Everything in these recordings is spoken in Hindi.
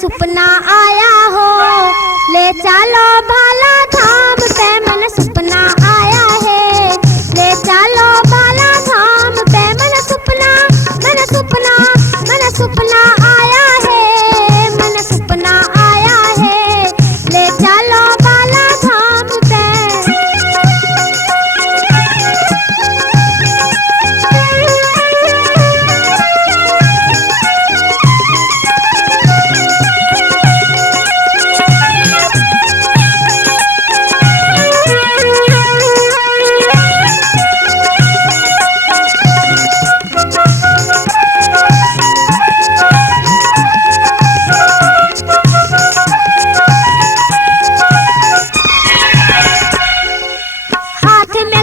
सुपना आया हो, ले चलो भाला धाम पे। मन सुपना आया है, ले चलो भाला धाम पे। मन सुपना मन सुपना मन सुपना आया है, मन सुपना आया है, ले चलो भाला धाम पे।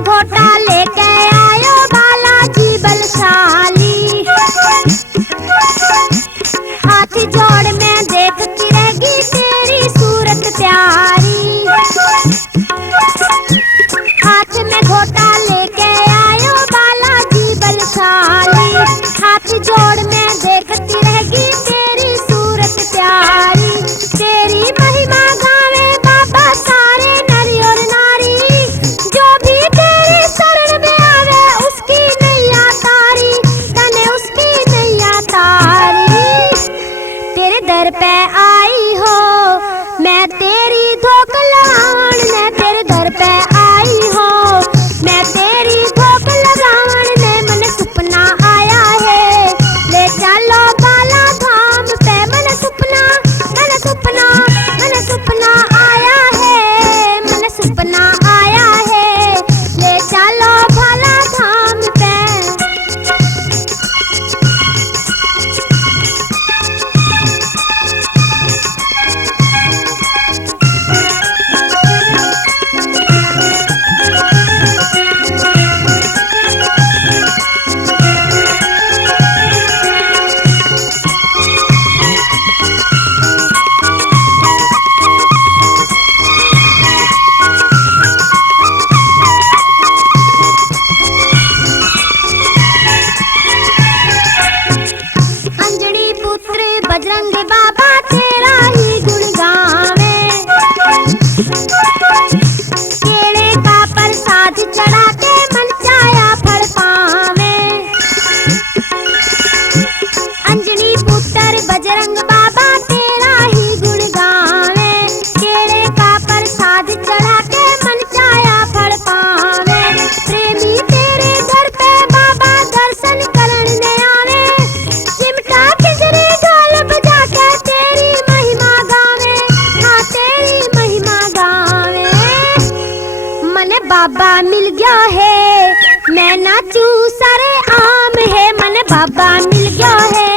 घोटा लेके आयो बालाजी बलशाली, हाथ जोड़ में देखती रहेगी तेरी सूरत प्यारी। हाथ में घोटा लेके आयो बालाजी बलशाली, हाथ जोड़ में देखती रहेगी तेरी सूरत प्यारी। तेरी महिमा गावे बाबा सारे नर और नारी, जो भी शरण में आवे उसकी नैया तारी, तने उसकी नैया तारी। तेरे दर पे आई हो मैं तेरी धोख लगावन ने, तेरे दर पे आई हो मैं तेरी धोख लगावन ने। मन सुपना आया है, ले चलो बाला धाम पे। मन सुपना मन सुपना मन सुपना आया है, मन सुपना आया है, ले चलो भाला धाम पे। बजरंग बाबा तेरा ही गुण गावे, केले का प्रसाद चढ़ा के मन चाया फल पावे। अंजनी पुत्र बजरंग बाबा तेरा ही गुण गावे, केले का प्रसाद चढ़ा के मन चाया फल पावे। प्रेमी तेरे घर पे बाबा दर्शन करने आवे, चिमटा खिजरी ढोल बजा के तेरी महिमा गावे, हाँ तेरी महिमा गावे। मन बाबा मिल गया है मैं नाचू सारे आम है, मन बाबा मिल गया है